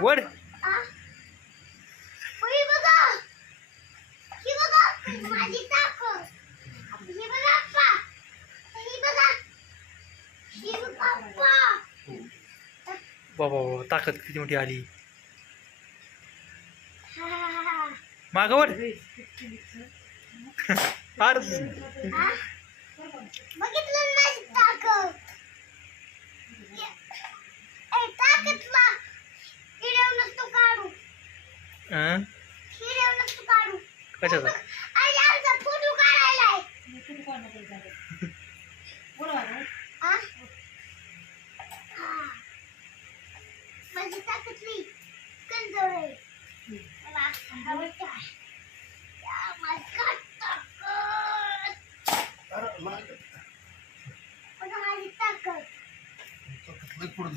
वड ही बघा माझी ताकद. ही बघा अप्पा, ही बघा अप्पा. बाबा बाबा ताकद किती मोठी आली. माग वड फार बघितलं माझी ताकद. ताकदला हिरव नसतो काढू. हिरव नसतो काढू. कशाचा आज आमचा फोटो काढायला आहे. माझी ताकदली कमजोर आहे. मला आवडत आहे. माझी ताकद. माझी ताकद. पुढे